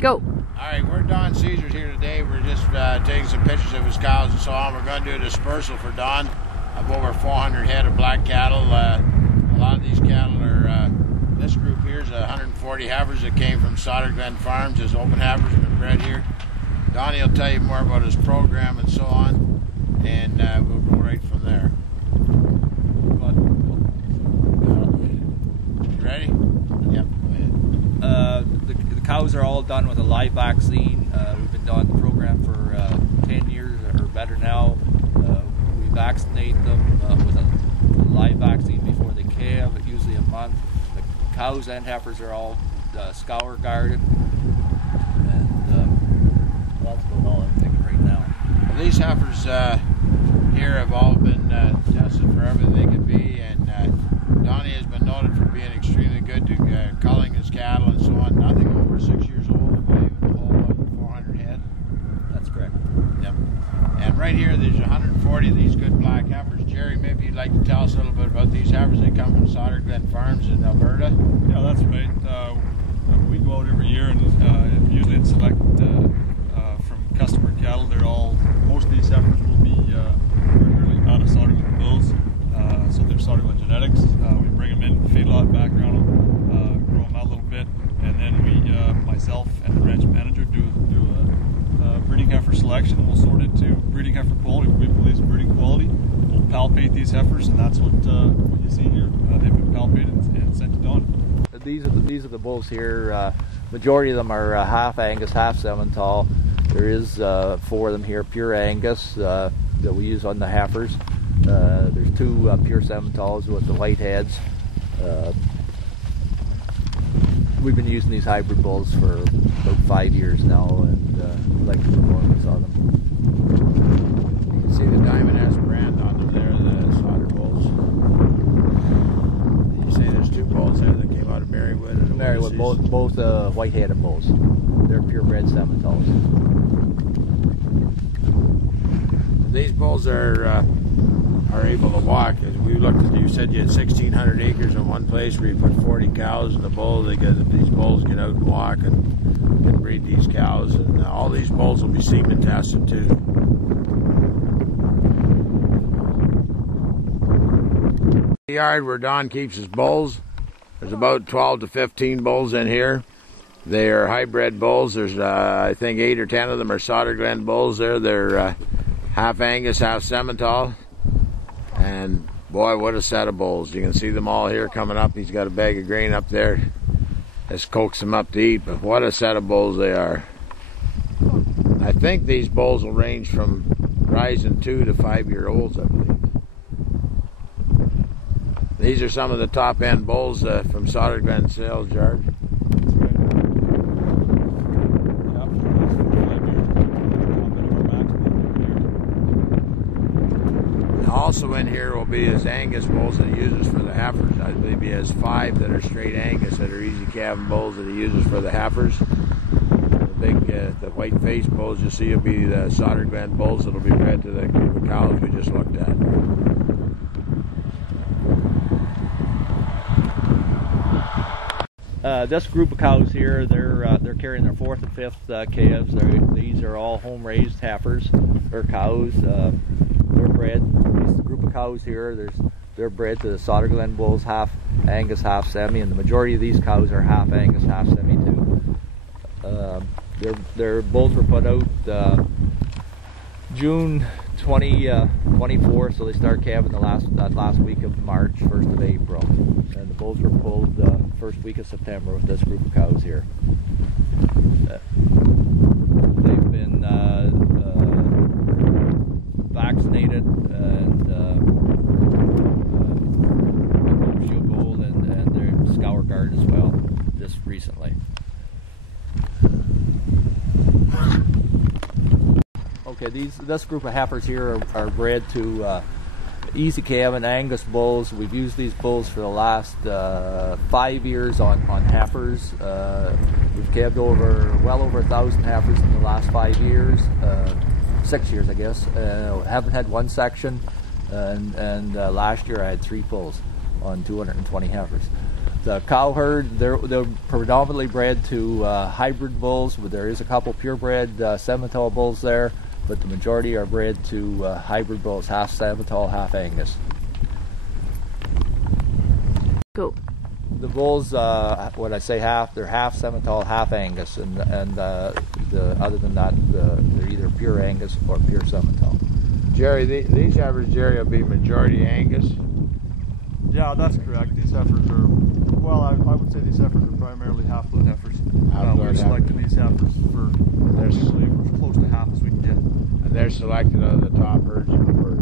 Go. Alright, we're Don Caesars here today. We're just taking some pictures of his cows and so on. We're going to do a dispersal for Don of over 400 head of black cattle. A lot of these cattle are, this group here is 140 heifers that came from Solder Glen Farms. His open heifers have been bred here. Donnie will tell you more about his program and so on, and we'll go right from there. You ready? Yep, go ahead. The cows are all done with a live vaccine. We've been doing the program for 10 years or better now. We vaccinate them with a live vaccine before they calve, usually a month. The cows and heifers are all scour guarded, and that's about all I'm thinking right now. Well, these heifers here have all been tested for everything they can be, and Donnie has been noted for being extremely good to culling his cattle and so on. Nothing over 6 years old, I believe, in the whole of the 400 head. That's correct. Yep. And right here, there's 140 of these good black heifers. Jerry, maybe you'd like to tell us a little bit about these heifers. They come from Solder Glen Farms in Alberta. Yeah, that's right. We go out every year, and usually it's select from customer cattle. Most of these heifers will be really out of Solder Glen bulls, so they're Solder Glen genetics. We bring them in, feedlot background them, grow them out a little bit, and then we, myself and the ranch manager, do a breeding heifer selection. We'll sort it to breeding heifer quality. We believe it's breeding quality. We'll palpate these heifers, and that's what you see here. They've been palpated and sent to Don. These are the bulls here. Majority of them are half Angus, half Simmental. There is 4 of them here, pure Angus, that we use on the heifers. There's 2 pure Simmentals with the white heads. We've been using these hybrid bulls for about 5 years now, and we like the performance on them. You can see the Diamond S brand on them there, the Solder bulls. You say there's 2 bulls there that came out of Marywood? Marywood, both white-headed bulls. They're purebred Simmentals. These bulls are able to walk. As we looked at, you said you had 1,600 acres in one place where you put 40 cows in the bull. These bulls get out and walk and can breed these cows, and all these bulls will be semen tested too. The yard where Don keeps his bulls, there's about 12 to 15 bulls in here. They are hybrid bulls. There's I think 8 or 10 of them are Solder Glen bulls there. They're half Angus, half Simmental. And boy, what a set of bulls. You can see them all here coming up. He's got a bag of grain up there. Just coax them up to eat, but what a set of bulls they are. I think these bulls will range from rising 2 to 5-year-olds, I believe. These are some of the top end bulls from Solder Glen sales yard. Also in here will be his Angus bulls that he uses for the heifers. I believe he has 5 that are straight Angus that are easy calving bulls that he uses for the heifers. The big, the white face bulls you see will be the Solder Glen bulls that will be bred to the group of cows we just looked at. This group of cows here, they're carrying their 4th and 5th calves. These are all home-raised heifers or cows. They're bred. This group of cows here, they're bred to the Solder Glen bulls, half Angus, half semi, and the majority of these cows are half Angus, half semi too. Their bulls were put out June 24th, so they start calving that last week of March, 1st of April, and the bulls were pulled first week of September with this group of cows here. They've been vaccinated and shield gold, and they're scour guard as well just recently. Okay, this group of heifers here are bred to easy calving Angus bulls. We've used these bulls for the last 5 years on heifers. We've calved well over 1,000 heifers in the last 5 years. 6 years, I guess. Haven't had one section, and last year I had 3 pulls on 220 heifers. The cow herd, they're predominantly bred to hybrid bulls, but there is a couple purebred Simmental bulls there, but the majority are bred to hybrid bulls, half Simmental, half Angus. Go. The bulls, when I say half, they're half Simmental, half Angus, and other than that, they're either pure Angus or pure Simmental. Jerry, these heifers, Jerry, will be majority Angus. Yeah, that's correct. These heifers are, well, I would say these heifers are primarily half-blood heifers. We're selecting these heifers for, usually we're close to half as we can get. And they're selected out of the top herds for